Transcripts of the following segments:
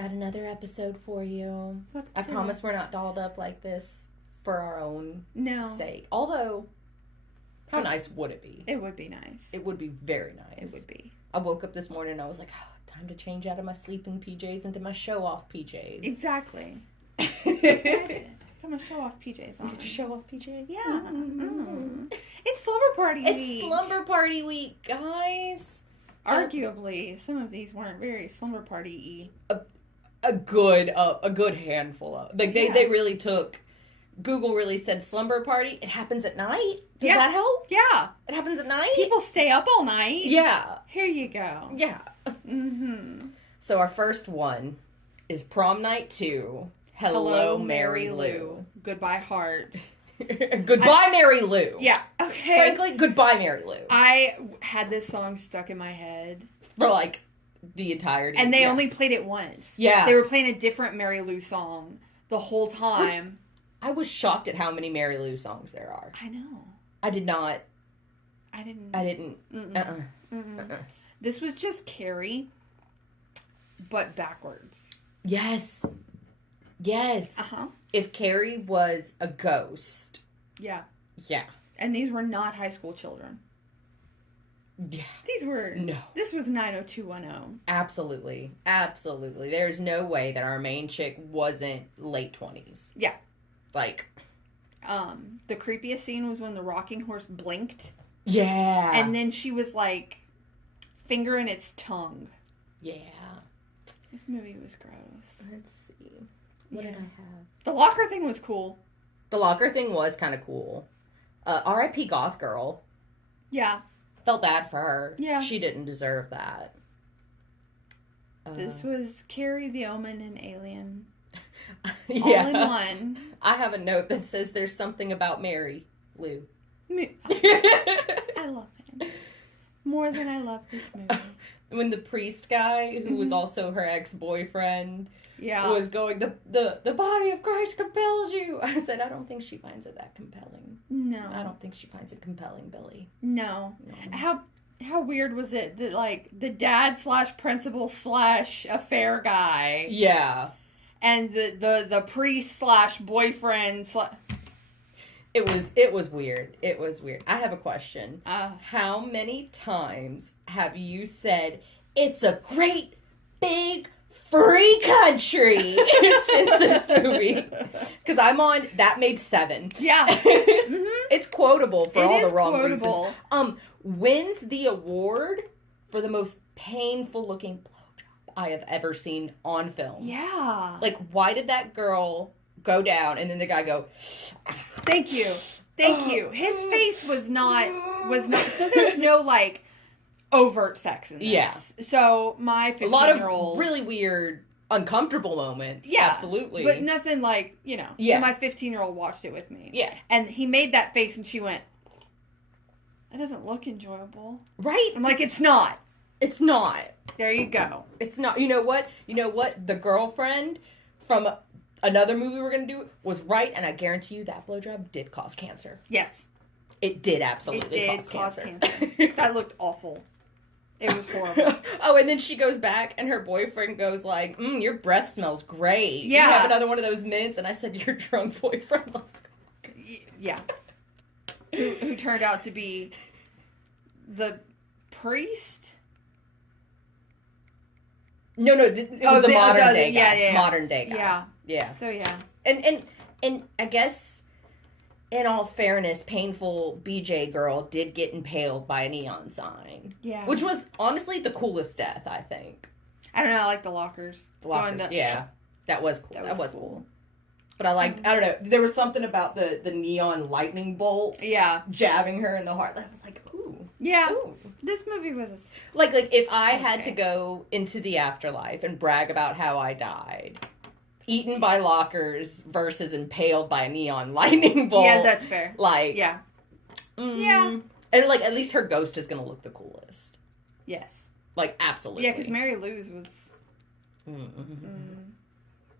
got another episode for you. I promise we're not dolled up like this for our own sake. Although, how nice would it be? It would be nice. It would be very nice. It would be. I woke up this morning and I was like, time to change out of my sleeping PJs into my show-off PJs. Exactly. That's what I did. Put my show-off PJs on. Did you show off PJs? Yeah. Mm-hmm. It's slumber party week. It's slumber party week, guys. Arguably, some of these weren't very slumber party-y. A good handful of they really took. Google really said slumber party. It happens at night. Does that help? Yeah. It happens at night. People stay up all night. Yeah. Here you go. Yeah. Mm-hmm. So our first one is Prom Night 2. Hello, Mary Lou. Goodbye, Heart. Goodbye, Mary Lou. Yeah. Okay. Frankly, goodbye, Mary Lou. I had this song stuck in my head for like the entirety. And they only played it once. Yeah. They were playing a different Mary Lou song the whole time. I was shocked at how many Mary Lou songs there are. I know. I didn't. Mm-mm. Mm-mm. This was just Carrie, but backwards. Yes. Yes. Uh-huh. If Carrie was a ghost. Yeah. Yeah. And these were not high school children. Yeah. These were... No. This was 90210. Absolutely. Absolutely. There's no way that our main chick wasn't late 20s. Yeah. Like... The creepiest scene was when the rocking horse blinked. Yeah. And then she was, like, fingering its tongue. Yeah. This movie was gross. Let's see. What did I have? The locker thing was cool. The locker thing was kind of cool. R.I.P. Goth Girl. Yeah. Felt bad for her. Yeah. She didn't deserve that. This was Carrie, the Omen, and Alien. Yeah. All in one. I have a note that says there's something about Mary Lou. I love him. More than I love this movie. When the priest guy, who was also her ex-boyfriend, was going, the body of Christ compels you. I said, I don't think she finds it that compelling. No. I don't think she finds it compelling, Billy. No. How weird was it that, like, the dad / principal / affair guy. Yeah. And the priest / boyfriend / It was weird. It was weird. I have a question. How many times have you said, it's a great, big, free country since this movie? Because I'm on, that made 7. Yeah. Mm-hmm. It's quotable for all the wrong quotable. reasons. Wins the award for the most painful looking blowjob I have ever seen on film. Yeah. Like, why did that girl go down and then the guy go... Thank you. Thank you. His face was not, so there's no, like, overt sex in this. Yeah. So, my 15-year-old... A lot of really weird, uncomfortable moments. Yeah. Absolutely. But nothing like, Yeah. So my 15-year-old watched it with me. Yeah. And he made that face and she went, that doesn't look enjoyable. Right? I'm like, it's not. It's not. There you go. It's not. You know what? The girlfriend from... another movie we're going to do was right, and I guarantee you that blowjob did cause cancer. Yes. It did absolutely cause cancer. That looked awful. It was horrible. Oh, and then she goes back, and her boyfriend goes like, your breath smells great. Yeah. You have another one of those mints, and I said, your drunk boyfriend loves coke. Yeah. Who turned out to be the priest? No, it was the modern day guy. Yeah. Modern day guy. Yeah. Yeah. So, yeah. And I guess, in all fairness, painful BJ girl did get impaled by a neon sign. Yeah. Which was, honestly, the coolest death, I think. I don't know, I like the lockers. Yeah. That was cool. That was cool. But I liked, I don't know, there was something about the neon lightning bolt. Yeah. Jabbing her in the heart. I was like, ooh. Yeah. Ooh. This movie was Like, if I had to go into the afterlife and brag about how I died... eaten by lockers versus impaled by a neon lightning bolt. Yeah, that's fair. Like, yeah. Yeah. And, like, at least her ghost is going to look the coolest. Yes. Like, absolutely. Yeah, because Mary Lou's was...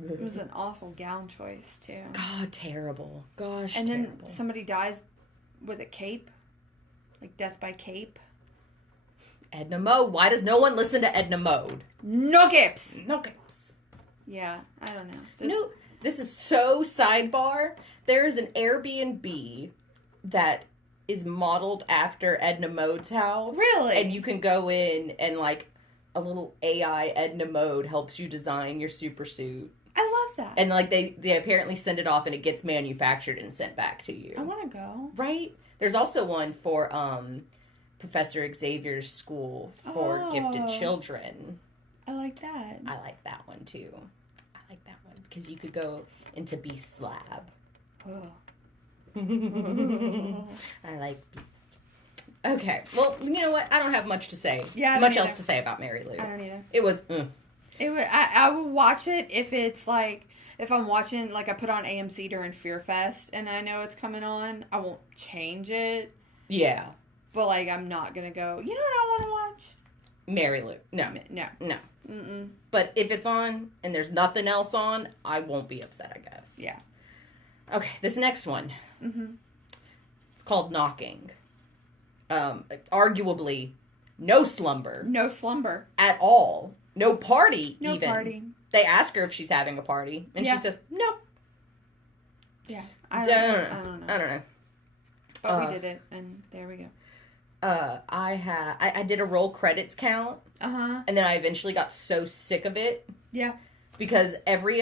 It was an awful gown choice, too. God, terrible. Gosh, and terrible. then somebody dies with a cape. Like, death by cape. Edna Mode. Why does no one listen to Edna Mode? Nuggets! Yeah, I don't know. No, this is so sidebar. There is an Airbnb that is modeled after Edna Mode's house. Really? And you can go in and, like, a little AI Edna Mode helps you design your super suit. I love that. And, like, they apparently send it off and it gets manufactured and sent back to you. I want to go. Right? There's also one for Professor Xavier's school for gifted children. I like that. I like that one, too. I like that one because you could go into Beast Slab. Oh. I like Beast. Okay. Well, you know what? I don't have much to say. Yeah, much else to say about Mary Lou. I don't either. It was. It would. I would watch it if it's like if I'm watching like I put on AMC during Fear Fest and I know it's coming on. I won't change it. Yeah. But like I'm not gonna go. You know what I want to watch? Mary Lou. No. No. Mm-mm. But if it's on and there's nothing else on, I won't be upset, I guess. Yeah. Okay, this next one. Mm-hmm. It's called Knocking. Arguably, no slumber. No slumber. At all. No party, No even. party. They ask her if she's having a party, and Yeah. she says, no. Yeah. I don't know. But we did it, and there we go. I did a roll credits count, Uh-huh. and then I eventually got so sick of it. Yeah. Because every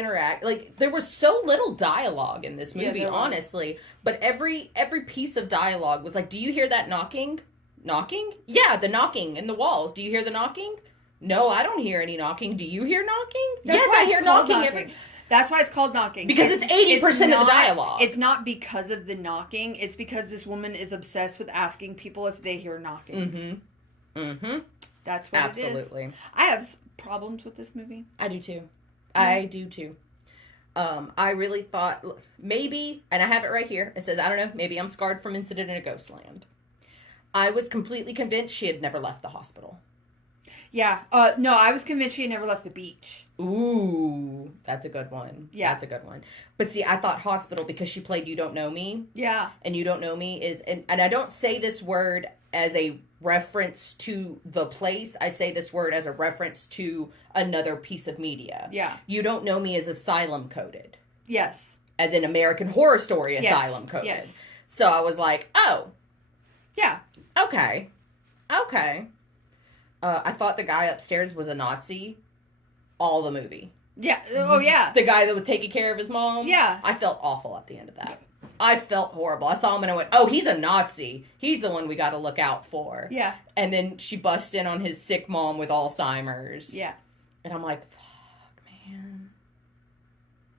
there was so little dialogue in this movie, there was. honestly. But every piece of dialogue was like, do you hear that knocking? Knocking? Yeah, the knocking in the walls. Do you hear the knocking? No, I don't hear any knocking. Do you hear knocking? That's Yes, why I it's hear called knocking. That's why it's called knocking. Because it's 80% of the dialogue. It's not because of the knocking. It's because this woman is obsessed with asking people if they hear knocking. Mm-hmm. That's what it is. Absolutely. I have problems with this movie. I do too. I do too. I really thought maybe, and I have it right here. It says, I don't know, maybe I'm scarred from Incident in a Ghostland. I was completely convinced she had never left the hospital. Yeah. No, I was convinced she had never left the beach. Ooh, that's a good one. Yeah. That's a good one. But see, I thought hospital because she played You Don't Know Me. Yeah. And You Don't Know Me is, and I don't say this word as a reference to the place. I say this word as a reference to another piece of media. Yeah. You Don't Know Me is asylum coded. Yes. As in American Horror Story Yes. asylum coded. Yes. So I was like, oh. Yeah. Okay. I thought the guy upstairs was a Nazi all the movie. Yeah. Oh, yeah. The guy that was taking care of his mom. Yeah. I felt awful at the end of that. I felt horrible. I saw him and I went, oh, he's a Nazi. He's the one we got to look out for. Yeah. And then she busts in on his sick mom with Alzheimer's. Yeah. And I'm like, fuck, man.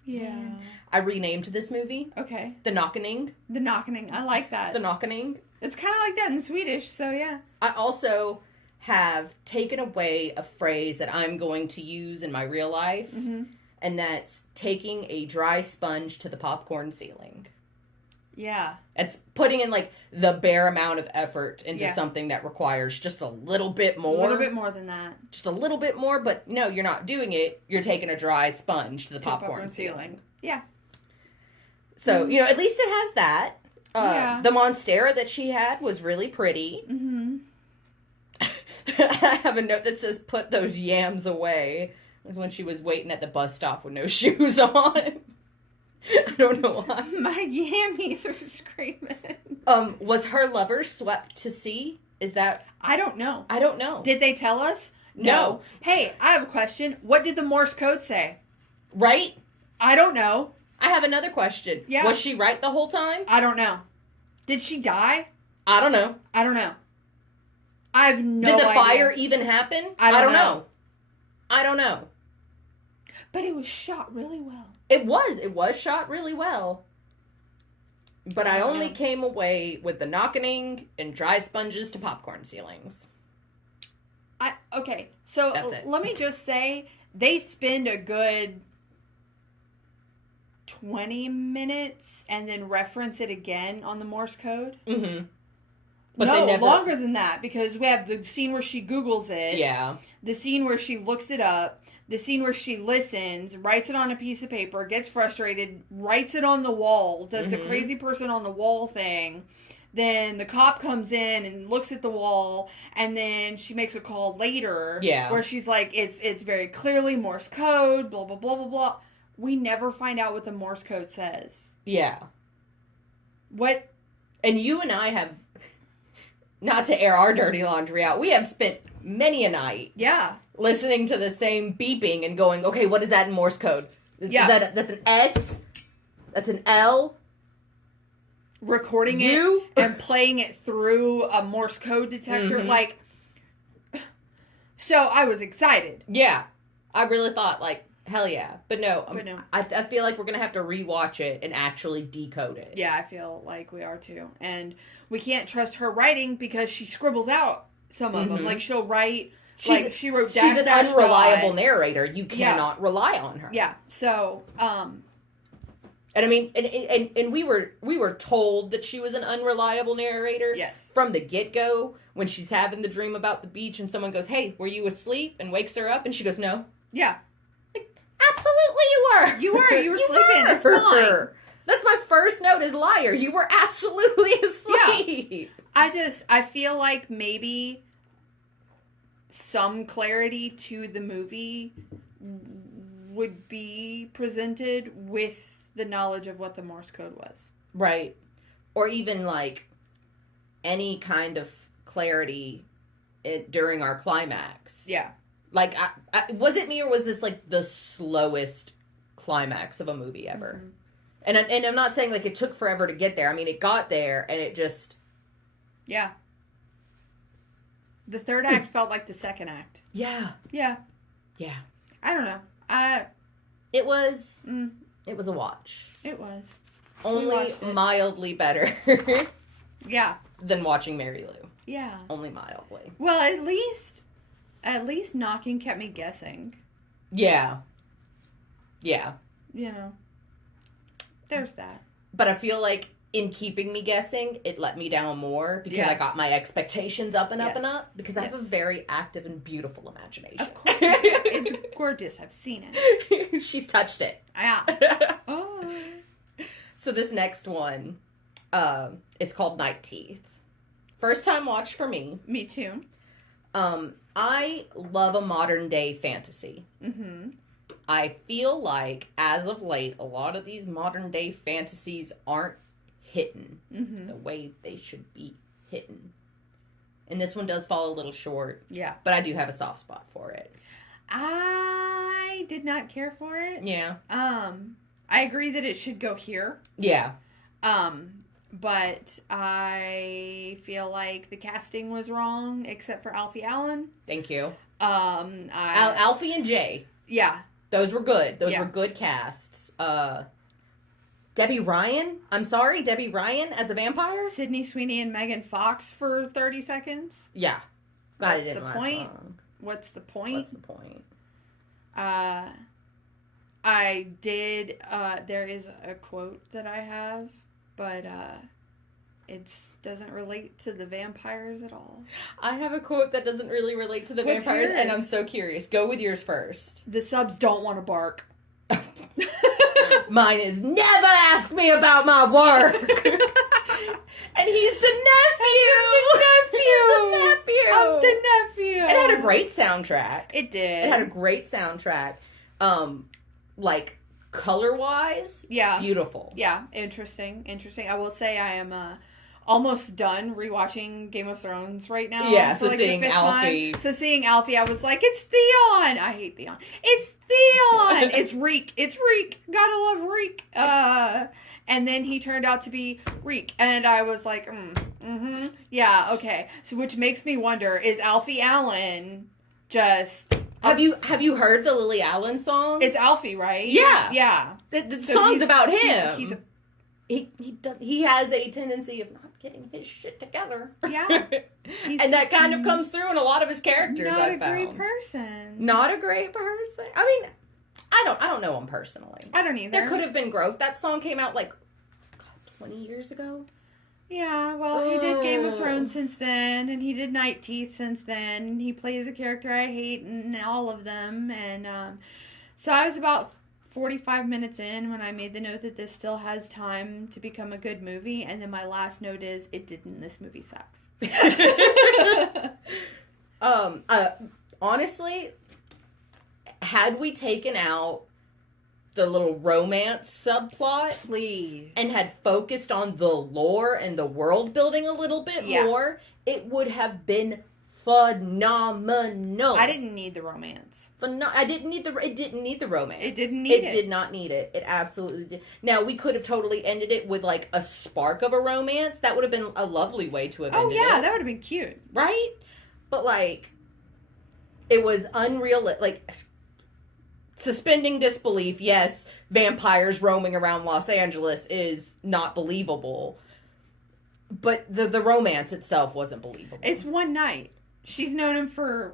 Yeah. Man. I renamed this movie. Okay. The Knocking. The knocking. I like that. The Knocking. It's kind of like that in Swedish, so yeah. I also have taken away a phrase that I'm going to use in my real life. Mm-hmm. And that's taking a dry sponge to the popcorn ceiling. Yeah. It's putting in, like, the bare amount of effort into Yeah. something that requires just a little bit more. A little bit more than that. Just a little bit more, but no, you're not doing it. You're taking a dry sponge to the popcorn ceiling. Yeah. So, you know, at least it has that. Yeah. The Monstera that she had was really pretty. Mm-hmm. I have a note that says, put those yams away. It was when she was waiting at the bus stop with no shoes on. I don't know why. My yammies are screaming. Was her lover swept to sea? Is that... I don't know. I don't know. Did they tell us? No. Hey, I have a question. What did the Morse code say? Right? I don't know. I have another question. Yeah. Was she right the whole time? I don't know. Did she die? I don't know. I don't know. I have no idea. Did the fire even happen? I don't know. I don't know. But it was shot really well. It was shot really well. But I only came away with the knocking and dry sponges to popcorn ceilings. Okay, so That's it. let me just say, they spend a good 20 minutes and then reference it again on the Morse code. Mm-hmm. But no, they never... longer than that, because we have the scene where she Googles it. Yeah. The scene where she looks it up. The scene where she listens, writes it on a piece of paper, gets frustrated, writes it on the wall, does the crazy person on the wall thing, Then the cop comes in and looks at the wall, and then she makes a call later. Yeah. Where she's like, it's very clearly Morse code, blah, blah, blah, blah, blah. We never find out what the Morse code says. Yeah. What? And you and I have, not to air our dirty laundry out, we have spent many a night. Yeah. Listening to the same beeping and going, okay, what is that in Morse code? Yeah. That's an S? That's an L? Recording it and playing it through a Morse code detector. Mm-hmm. Like, so I was excited. Yeah. I really thought, like, hell yeah. But no. no. I feel like we're going to have to rewatch it and actually decode it. Yeah, I feel like we are too. And we can't trust her writing because she scribbles out some of them. Like, she'll write... she wrote dash, she's an dash, unreliable dot. narrator. You cannot rely on her. Yeah. So, and I mean, and we were told that she was an unreliable narrator. Yes. From the get-go, when she's having the dream about the beach and someone goes, hey, were you asleep? And wakes her up and she goes, no. Yeah. Like, absolutely you were. You were. You were sleeping. It's fine. That's my first note as liar. You were absolutely asleep. Yeah. I feel like maybe some clarity to the movie would be presented with the knowledge of what the Morse code was. Right. Or even, like, any kind of clarity during our climax. Yeah. Like, was it me or was this, like, the slowest climax of a movie ever? Mm-hmm. And I'm not saying, like, it took forever to get there. I mean, it got there and it just... Yeah. The third act felt like the second act. Yeah. Yeah. Yeah. I don't know. It was... It was a watch. It was. Only mildly better. Yeah. Than watching Mary Lou. Yeah. Only mildly. Well, at least Knocking kept me guessing. Yeah. Yeah. You know. There's that. But I feel like in keeping me guessing, it let me down more because I got my expectations up and up and up because I have a very active and beautiful imagination. Of course. It's gorgeous. I've seen it. She's touched it. Yeah. Oh. So this next one, it's called Night Teeth. First time watch for me. Me too. I love a modern day fantasy. Mm-hmm. I feel like, as of late, a lot of these modern day fantasies aren't hitting the way they should be hitting. And this one does fall a little short. Yeah. But I do have a soft spot for it. I did not care for it. Yeah. I agree that it should go here. Yeah. But I feel like the casting was wrong, except for Alfie Allen. Thank you. Alfie and Jay. Yeah. Those were good. Those were good casts. Debbie Ryan? I'm sorry, Debbie Ryan as a vampire? Sydney Sweeney and Megan Fox for 30 seconds? Yeah. Glad What's the point? What's the point? I did, there is a quote that I have, but it doesn't relate to the vampires at all. I have a quote that doesn't really relate to the vampires, and I'm so curious. Go with yours first. The subs don't want to bark. Mine is, never ask me about my work. And he's the nephew. I'm the nephew. It had a great soundtrack. It did. It had a great soundtrack. Like, color-wise, beautiful. Yeah, interesting. I will say I am almost done rewatching Game of Thrones right now. Yeah, so like seeing Alfie. So seeing Alfie, I was like, it's Theon. I hate Theon. It's Theon. It's Reek. It's Reek. Gotta love Reek. And then he turned out to be Reek. And I was like, yeah, okay. So which makes me wonder, is Alfie Allen just... Have you heard the Lily Allen song? It's Alfie, right? Yeah. Yeah. The song's about him. He has a tendency of not getting his shit together. Yeah. And that kind of comes through in a lot of his characters, Not I found. Not a great person. Not a great person. I mean, I don't know him personally. I don't either. There could have been growth. That song came out 20 years ago. Yeah, well, he did Game of Thrones since then, and he did Night Teeth since then, and he plays a character I hate in all of them, and so I was about 45 minutes in when I made the note that this still has time to become a good movie, and then my last note is, it didn't. This movie sucks. Honestly, had we taken out the little romance subplot, please, and had focused on the lore and the world building a little bit more, it would have been phenomenal. I didn't need the romance. It didn't need the romance. It didn't need it. It did not need it. It absolutely did. Now, we could have totally ended it with, like, a spark of a romance. That would have been a lovely way to have ended it. Oh, yeah, that would have been cute. Right? But, like, it was unreal. Like, suspending disbelief, yes, vampires roaming around Los Angeles is not believable. But the romance itself wasn't believable. It's one night. She's known him for,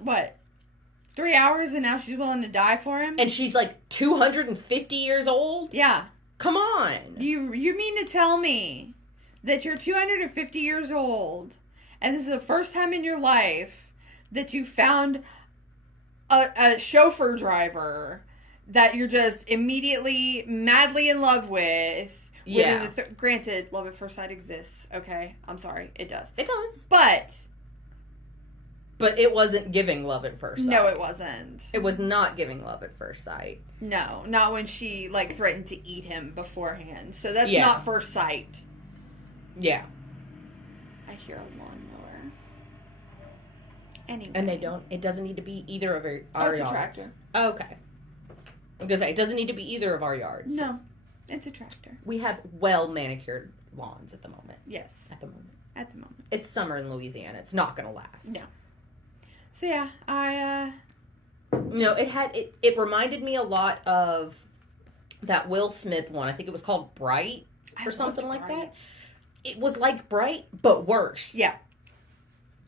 3 hours, and now she's willing to die for him? And she's, like, 250 years old? Yeah. Come on. You mean to tell me that you're 250 years old, and this is the first time in your life that you found a chauffeur driver that you're just immediately madly in love with? Yeah. Granted, love at first sight exists. Okay, I'm sorry. It does. It does. But it wasn't giving love at first sight. No, it wasn't. It was not giving love at first sight. No, not when she, threatened to eat him beforehand. So that's not first sight. Yeah. I hear a lawnmower. Anyway. And it doesn't need to be either of our it's yards. A tractor. Oh, okay. I'm going to say, it doesn't need to be either of our yards. No, it's a tractor. We have well-manicured lawns at the moment. Yes. At the moment. It's summer in Louisiana. It's not going to last. No. So yeah, it reminded me a lot of that Will Smith one. I think it was called Bright or something like that. It was like Bright, but worse. Yeah.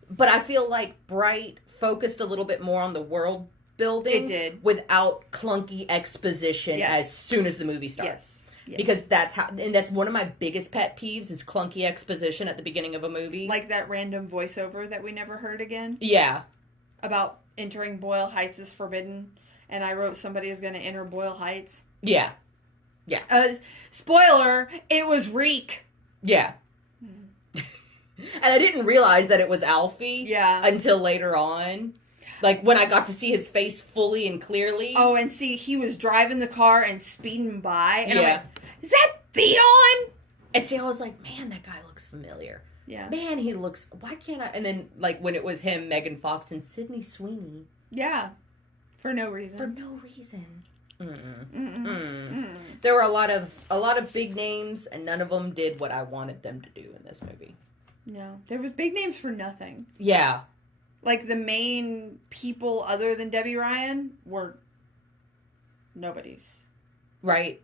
But I feel like Bright focused a little bit more on the world building. It did. Without clunky exposition as soon as the movie starts. Yes. Because that's one of my biggest pet peeves is clunky exposition at the beginning of a movie. Like that random voiceover that we never heard again. Yeah. About entering Boyle Heights is forbidden, and I wrote somebody is going to enter Boyle Heights. Yeah. Yeah. Spoiler, it was Reek. Yeah. And I didn't realize that it was Alfie until later on. Like, when I got to see his face fully and clearly. Oh, and see, he was driving the car and speeding by, and I'm like, is that Theon? And see, I was like, man, that guy looks familiar. Yeah. Man, he looks... Why can't I... And then, like, when it was him, Megan Fox, and Sydney Sweeney. Yeah. For no reason. There were a lot of big names, and none of them did what I wanted them to do in this movie. No. There was big names for nothing. Yeah. Like, the main people other than Debbie Ryan were nobodies. Right.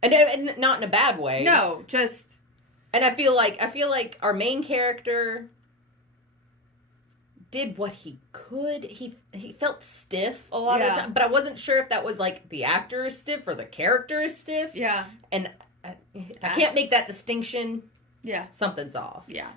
And not in a bad way. No, just... And I feel like our main character did what he could. He felt stiff a lot of the time, but I wasn't sure if that was like the actor is stiff or the character is stiff. Yeah. And if I can't make that distinction, something's off. Yeah.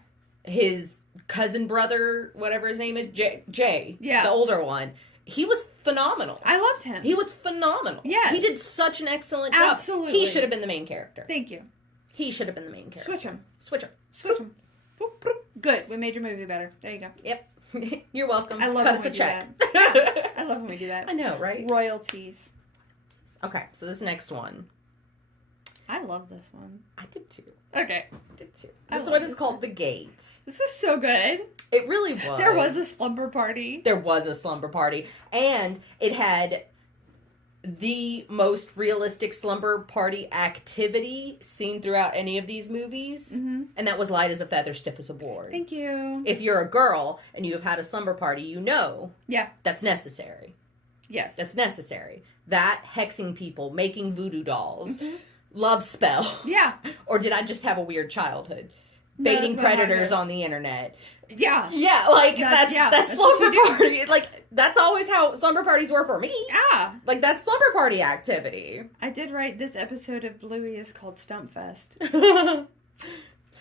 His cousin brother, whatever his name is, Jay, the older one, he was phenomenal. I loved him. He was phenomenal. Yes. He did such an excellent job. Absolutely. He should have been the main character. Thank you. He should have been the main character. Switch him. Good. We made your movie better. There you go. Yep. You're welcome. I love Cut when us we a do check. that. Yeah, I love when we do that. I know, right? Royalties. Okay, so this next one. I love this one. I did too. Okay. I did too. This one is called The Gate. This was so good. It really was. There was a slumber party. There was a slumber party. And it had the most realistic slumber party activity seen throughout any of these movies. Mm-hmm. And that was light as a feather, stiff as a board. Thank you. If you're a girl and you have had a slumber party, you know that's necessary. Yes. That's necessary. That, hexing people, making voodoo dolls, love spells. Yeah. Or did I just have a weird childhood? No, Baiting predators on the internet. Yeah. Yeah, like, that's slumber party. Like, that's always how slumber parties were for me. Yeah. Like, that's slumber party activity. I did write this episode of Bluey is called Stump Fest.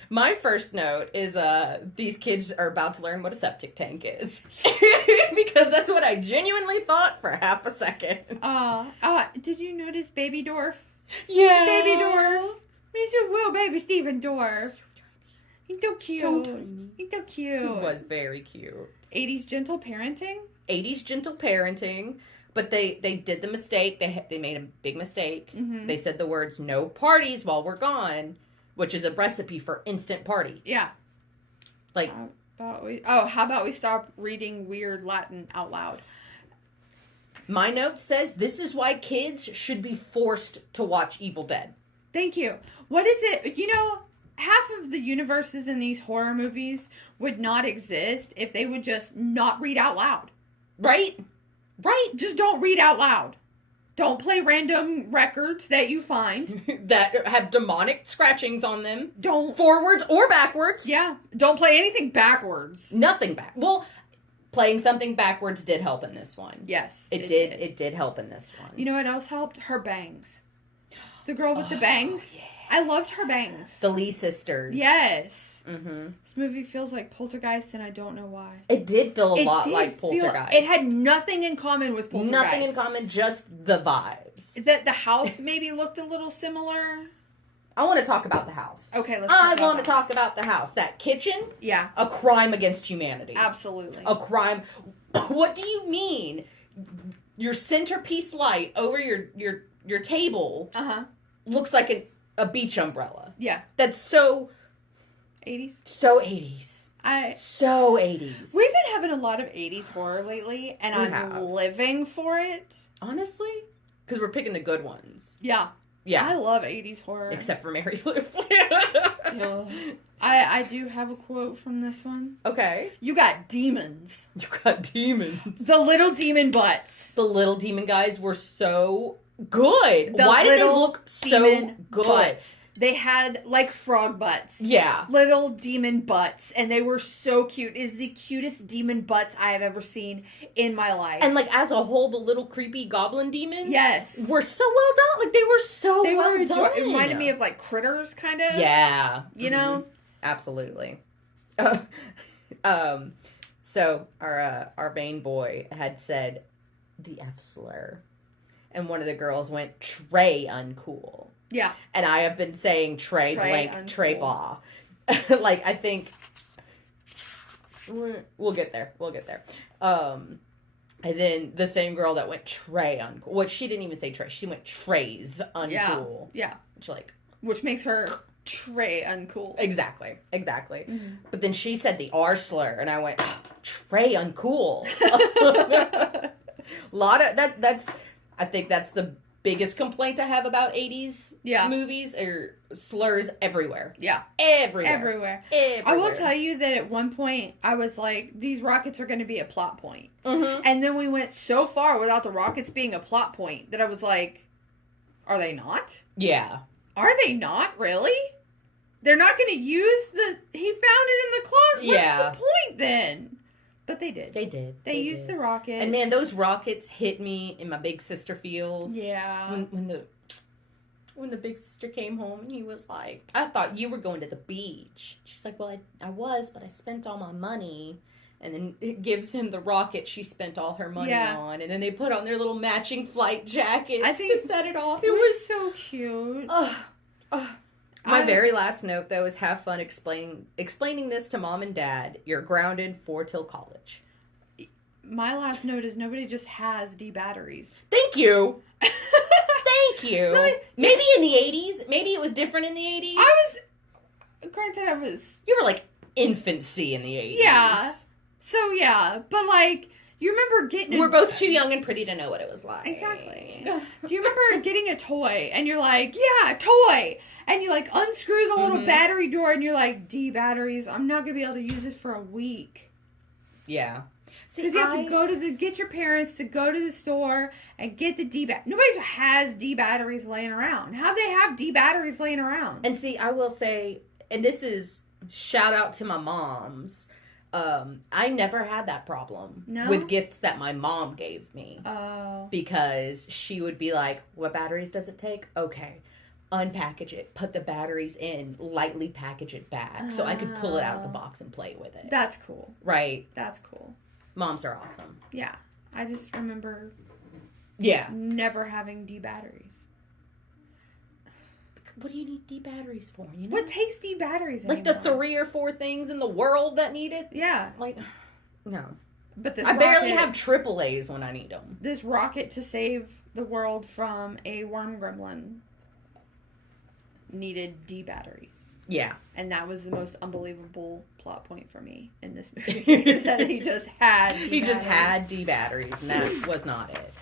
My first note is these kids are about to learn what a septic tank is. Because that's what I genuinely thought for half a second. Did you notice Baby Dwarf? Yeah. Baby Dwarf. He's a little baby Stephen Dwarf. He's so cute. So tiny. He's so cute. He was very cute. 80s gentle parenting? 80s gentle parenting. But they did the mistake. They made a big mistake. Mm-hmm. They said the words "no parties while we're gone," which is a recipe for instant party. Yeah. Like, how about we stop reading weird Latin out loud? My note says this is why kids should be forced to watch Evil Dead. Thank you. What is it? You know, half of the universes in these horror movies would not exist if they would just not read out loud. Right? Right. Just don't read out loud. Don't play random records that you find. That have demonic scratchings on them. Don't. Forwards or backwards. Yeah. Don't play anything backwards. Nothing back. Well, playing something backwards did help in this one. Yes. It did. It did help in this one. You know what else helped? Her bangs. The girl with the bangs. Yeah. I loved her bangs. The Lee sisters. Yes. Mm-hmm. This movie feels like Poltergeist, and I don't know why. It did feel a lot like Poltergeist. It had nothing in common with Poltergeist. Nothing in common, just the vibes. That the house maybe looked a little similar. I want to talk about the house. Okay, let's I want to talk about the house. That kitchen? Yeah. A crime against humanity. Absolutely. A crime. What do you mean? Your centerpiece light over your table looks like a beach umbrella. Yeah. That's so 80s. So 80s. So 80s. We've been having a lot of 80s horror lately, and I'm living for it. Honestly? Because we're picking the good ones. Yeah. Yeah. I love 80s horror. Except for Mary Lou. I do have a quote from this one. Okay. You got demons. You got demons. The little demon butts. The little demon guys were so good. Why did they look so good? Butts. They had, like, frog butts. Yeah. Little demon butts. And they were so cute. It is the cutest demon butts I have ever seen in my life. And, like, as a whole, the little creepy goblin demons. Yes. Were so well done. Like, they were so well done. It reminded me of, like, Critters, kind of. Yeah. You know? Absolutely. So, our main boy had said the F slur. And one of the girls went, Trey uncool. Yeah. And I have been saying Trey blank, uncool. Trey Baugh. Like, I think we'll get there. And then the same girl that went Trey uncool. Well, she didn't even say Trey. She went Trey's uncool. Yeah. Which makes her Trey uncool. Exactly. Mm-hmm. But then she said the R slur, and I went, Trey uncool. I think that's the biggest complaint I have about 80s movies are slurs everywhere. Yeah. Everywhere. I will tell you that at one point I was like, these rockets are going to be a plot point. Mm-hmm. And then we went so far without the rockets being a plot point that I was like, are they not? Yeah. Are they not? Really? They're not going to use he found it in the closet. What's the point then? But they did. They used the rockets. And man, those rockets hit me in my big sister feels. Yeah. When the big sister came home and he was like, I thought you were going to the beach. She's like, well, I was, but I spent all my money. And then it gives him the rocket she spent all her money on. And then they put on their little matching flight jackets to set it off. It was so cute. My very last note, though, is have fun explaining this to mom and dad. You're grounded for till college. My last note is nobody just has D batteries. Thank you. Thank you. Maybe in the 80s. Maybe it was different in the 80s. You were like infancy in the 80s. Yeah. So, yeah. But, like, you remember getting We're both too young and pretty to know what it was like. Exactly. Do you remember getting a toy and you're like, yeah, toy. And you, like, unscrew the little battery door and you're like, D batteries, I'm not going to be able to use this for a week. Yeah. Because you have to get your parents to go to the store and get the D batteries. Nobody has D batteries laying around. How do they have D batteries laying around? And see, I will say, and this is shout out to my moms. I never had that problem with gifts that my mom gave me. Oh. Because she would be like, what batteries does it take? Okay. unpackage it, put the batteries in, lightly package it back so I could pull it out of the box and play with it. That's cool. Right. That's cool. Moms are awesome. Yeah. I just remember never having D batteries. What do you need D batteries for? You know? What takes D batteries anymore? Like the 3 or 4 things in the world that need it? Yeah. Like, no. But I barely have AAAs when I need them. This rocket to save the world from a worm gremlin needed D batteries. Yeah. And that was the most unbelievable plot point for me in this movie. Is that he just had D batteries. Just had D batteries, and that was not it.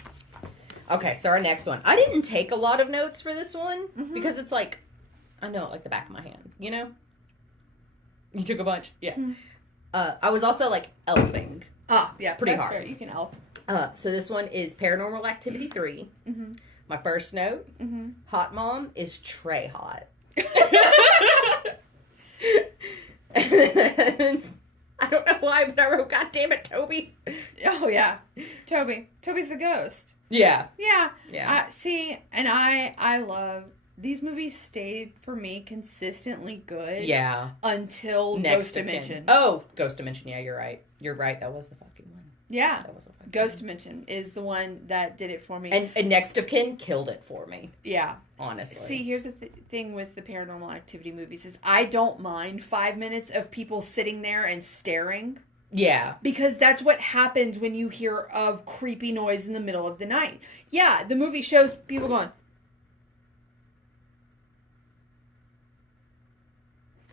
Okay, so our next one. I didn't take a lot of notes for this one because it's like, I know it like the back of my hand, you know? You took a bunch? Yeah. Mm-hmm. I was also like elfing. Yeah. Pretty hard. Fair. You can elf. So this one is Paranormal Activity 3. Mm-hmm. My first note, Hot Mom is Trey hot. And then, I don't know why, but I wrote, God damn it, Toby. Oh, yeah. Toby. Toby's the ghost. Yeah. Yeah. See, and I love, these movies stayed for me consistently good. Yeah. Until Ghost Dimension. Oh, Ghost Dimension. Yeah, you're right. You're right. That was the fucking one. Yeah. Ghost Dimension is the one that did it for me. And Next of Kin killed it for me. Yeah. Honestly. See, here's the thing with the Paranormal Activity movies is I don't mind 5 minutes of people sitting there and staring. Yeah. Because that's what happens when you hear a creepy noise in the middle of the night. Yeah, the movie shows people going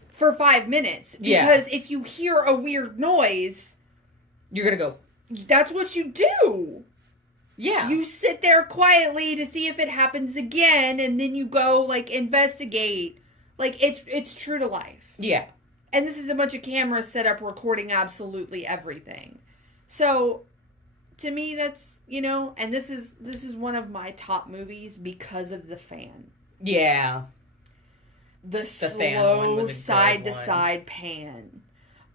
for 5 minutes. Because if you hear a weird noise, you're going to go. That's what you do. Yeah. You sit there quietly to see if it happens again, and then you go, like, investigate. Like, it's true to life. Yeah. And this is a bunch of cameras set up recording absolutely everything. So, to me, that's, you know, and this is one of my top movies because of the fan. Yeah. The slow side-to-side pan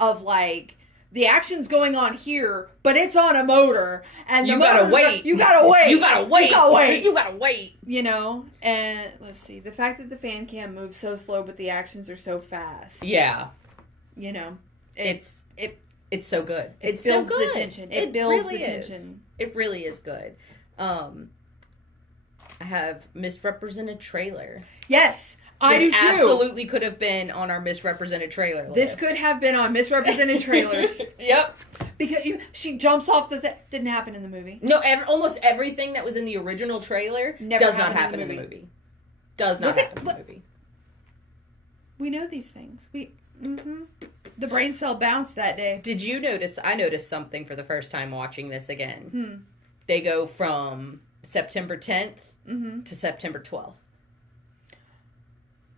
of, like, the action's going on here, but it's on a motor, and you gotta wait. You gotta wait. You gotta wait. You gotta wait. You gotta wait. You know, and let's see, the fact that the fan cam moves so slow, but the actions are so fast. Yeah. You know, it's so good. It builds the tension. It builds the tension. It really is good. I have misrepresented trailer. Yes. I do too. Absolutely could have been on our misrepresented trailer list. This could have been on misrepresented trailers. Yep. Because she jumps off the didn't happen in the movie. No, almost everything that was in the original trailer does not happen in the movie. Does not happen in the movie. We know these things. The brain cell bounced that day. Did you notice? I noticed something for the first time watching this again. They go from September 10th to September 12th.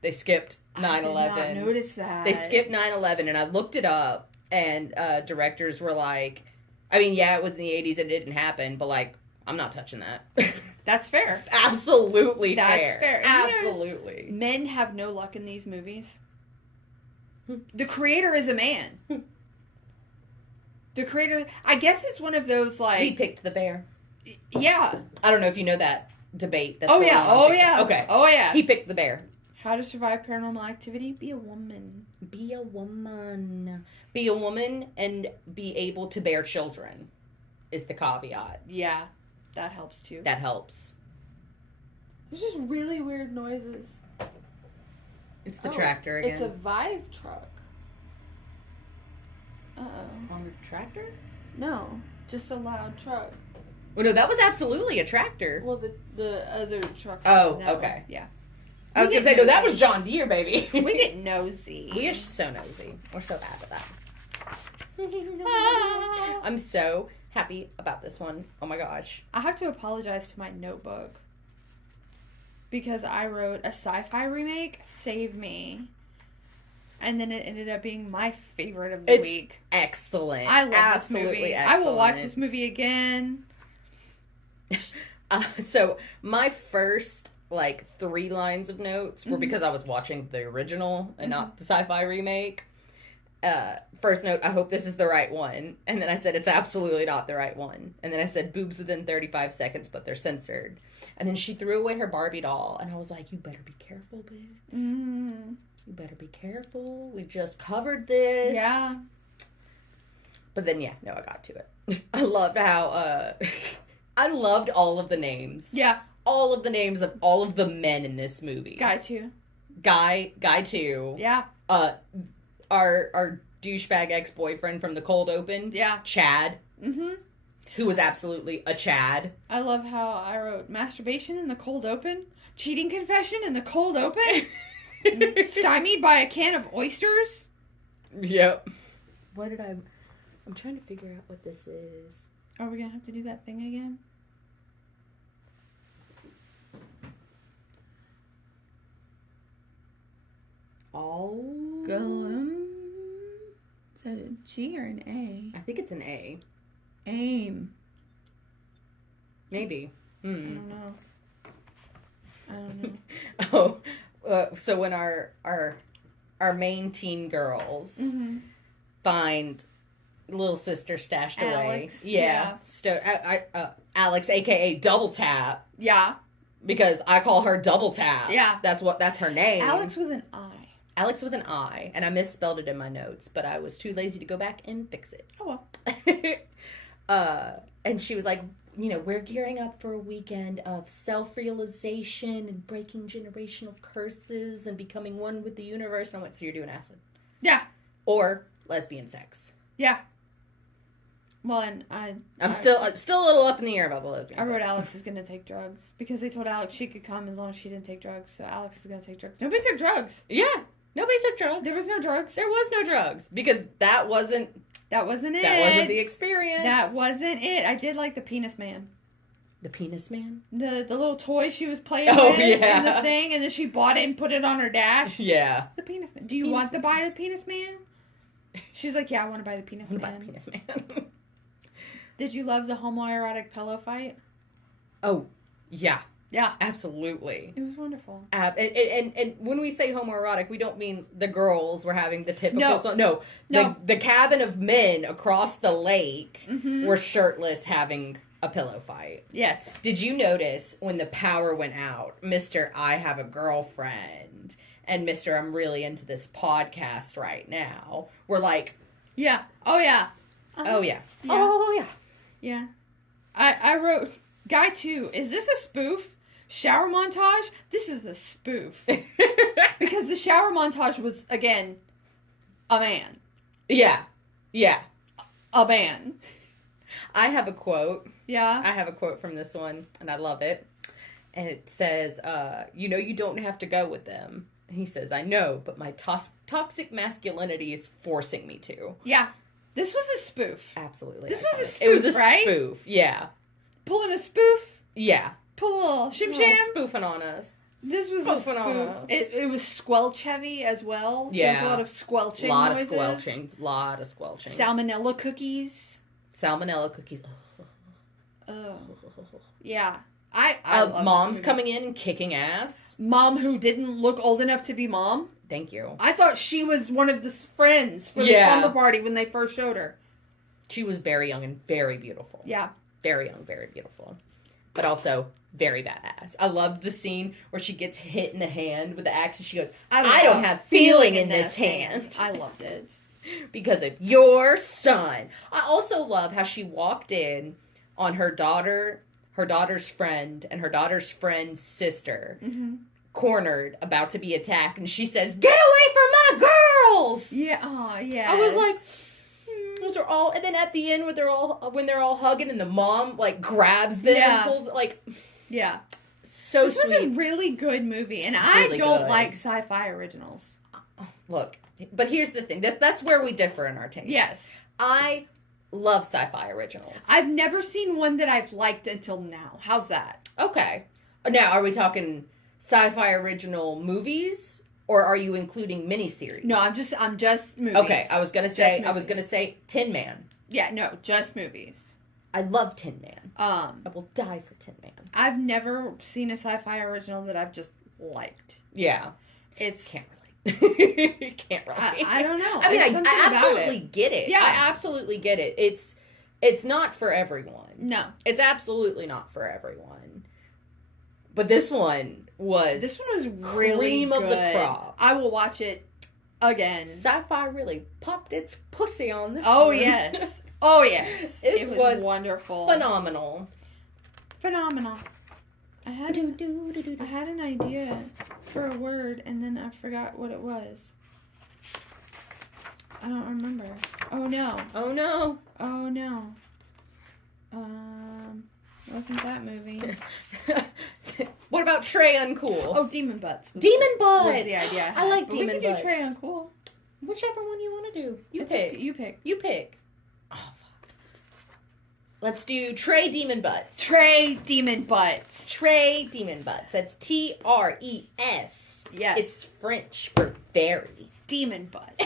They skipped 9/11. I did not notice that. They skipped 9/11, and I looked it up, and directors were like, I mean, yeah, it was in the 80s, it didn't happen, but, like, I'm not touching that. That's fair. Absolutely fair. That's fair. Absolutely. Men have no luck in these movies. The creator is a man. The creator, I guess it's one of those, like... He picked the bear. Yeah. I don't know if you know that debate. That's Okay. Oh, yeah. He picked the bear. How to survive paranormal activity? Be a woman. Be a woman. Be a woman and be able to bear children is the caveat. Yeah. That helps, too. That helps. There's just really weird noises. It's the tractor again. It's a Vive truck. Uh-oh. On a tractor? No. Just a loud truck. Well, no, that was absolutely a tractor. Well, the other trucks. Oh, okay. One. Yeah. I was going to say, no, that was John Deere, baby. We get nosy. We are so nosy. We're so bad at that. I'm so happy about this one. Oh my gosh. I have to apologize to my notebook. Because I wrote a sci-fi remake, Save Me. And then it ended up being my favorite of the week. Excellent. I love this movie. Excellent. I will watch this movie again. So my first... 3 lines of notes were because I was watching the original and not the sci-fi remake. first note, I hope this is the right one. And then I said, it's absolutely not the right one. And then I said, boobs within 35 seconds, but they're censored. And then she threw away her Barbie doll. And I was like, you better be careful, bitch. Mm. You better be careful. We just covered this. Yeah. But then, yeah, no, I got to it. I loved how, I loved all of the names. Yeah. All of the names of all of the men in this movie. Guy 2. Guy 2. Yeah. Our douchebag ex-boyfriend from the cold open. Yeah. Chad. Mm-hmm. Who was absolutely a Chad. I love how I wrote masturbation in the cold open, cheating confession in the cold open, stymied by a can of oysters. Yep. What did I'm trying to figure out what this is. Are we gonna have to do that thing again? All. Is that a G or an A? I think it's an A. Aim. Maybe. I don't know. So when our main teen girls find little sister stashed Alex, away. Yeah. Alex, aka Double Tap. Yeah. Because I call her Double Tap. Yeah. That's her name. Alex with an I. Alex with an I. And I misspelled it in my notes, but I was too lazy to go back and fix it. Oh well. And she was like, we're gearing up for a weekend of self-realization and breaking generational curses and becoming one with the universe. And I went, so you're doing acid? Yeah. Or lesbian sex? Yeah. Well, and I'm still a little up in the air about the lesbian I wrote sex. Alex is going to take drugs because they told Alex she could come as long as she didn't take drugs. So Alex is going to take drugs. Nobody took drugs. Yeah. Nobody took drugs. There was no drugs. There was no drugs because that wasn't it. That wasn't the experience. That wasn't it. I did like the penis man. The penis man? The little toy she was playing Oh, with yeah. and the thing, and then she bought it and put it on her dash. Yeah. The penis man. Do you want to buy the penis man? She's like, yeah, I want to buy the penis man. Buy the penis man. Did you love the homoerotic pillow fight? Oh, yeah. Yeah. Absolutely. It was wonderful. And when we say homoerotic, we don't mean the girls were having the typical... No. The cabin of men across the lake Mm-hmm. were shirtless having a pillow fight. Yes. Did you notice when the power went out, Mr. I have a girlfriend and Mr. I'm really into this podcast right now were like... Yeah. Oh, yeah. Oh, yeah. Yeah. Oh, yeah. Yeah. I wrote, Guy 2, is this a spoof? Shower montage? This is a spoof. Because the shower montage was, again, a man. Yeah. Yeah. A man. I have a quote. Yeah. I have a quote from this one, and I love it. And it says, you don't have to go with them. And he says, I know, but my toxic masculinity is forcing me to. Yeah. This was a spoof. Absolutely. This was a iconic. spoof, It was a right? spoof, yeah. Pulling a spoof? Yeah. Pull a little shim Oh, sham? spoofing on us. This was a Spoofing on spoof. us. It was squelch heavy as well. Yeah. There was a lot of squelching Lot noises. of squelching. Salmonella cookies. Salmonella cookies. Oh. Yeah. I love Mom's this movie. coming in and kicking ass. Mom who didn't look old enough to be mom. Thank you. I thought she was one of the friends for the Yeah. slumber party when they first showed her. She was very young and very beautiful. Yeah. Very young, very beautiful. But also very badass. I loved the scene where she gets hit in the hand with the axe and she goes, I don't have feeling in this hand. I loved it. Because of your son. I also love how she walked in on her daughter's friend, and her daughter's friend's sister cornered, about to be attacked, and she says, "Get away from my girls!" Yeah. Oh, yeah. I was like, those are all. And then at the end, when they're all hugging, and the mom like grabs them, Yeah. and pulls like, yeah. so This was sweet. a really good movie, and I Really don't good. like sci-fi originals. Look, but here's the thing. That's where we differ in our taste. Yes. I love sci-fi originals. I've never seen one that I've liked until now. How's that? Okay. Now, are we talking sci-fi original movies, or are you including miniseries? No, I'm just movies. Okay, I was gonna say Tin Man. Yeah, no, just movies. I love Tin Man. I will die for Tin Man. I've never seen a sci-fi original that I've just liked. Yeah. It's Can't relate. Can't really. I don't know. I mean, There's something I about absolutely it. get it. Yeah. I absolutely get it. It's not for everyone. No. It's absolutely not for everyone. But this one was really cream good. of the crop. I will watch it again. Sci-fi really popped its pussy on this Oh, one. yes. Oh, yes. It was wonderful. Phenomenal. I had an idea for a word, and then I forgot what it was. I don't remember. Oh, no. Oh, no. Oh, no. Wasn't that movie? What about Trey Uncool? Oh, Demon Butts. Demon Butts! Was the idea I had. I like But Demon we can Butts. do Trey Uncool. Whichever one you want to do. You It's pick. up to you pick. You pick. Oh, fuck. Let's do Trey Demon Butts. Trey Demon Butts. Trey Demon Butts. That's Tres. Yes. It's French for very. Demon Butts.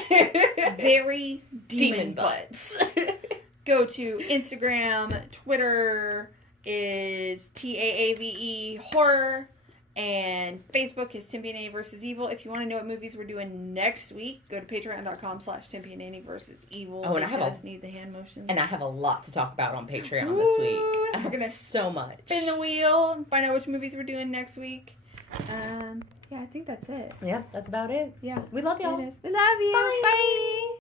Very Demon Butts. Go to Instagram, Twitter is TAAVE Horror, and Facebook is Tempe and Annie vs. Evil. If you want to know what movies we're doing next week, go to patreon.com/Tempe and Annie vs. Evil. Oh, and I need the hand motions. And I have a lot to talk about on Patreon this week. I We're have gonna so much. spin the wheel and find out which movies we're doing next week. Yeah, I think that's it. Yeah, that's about it. Yeah. We love y'all. It is. We love you. Bye. Bye.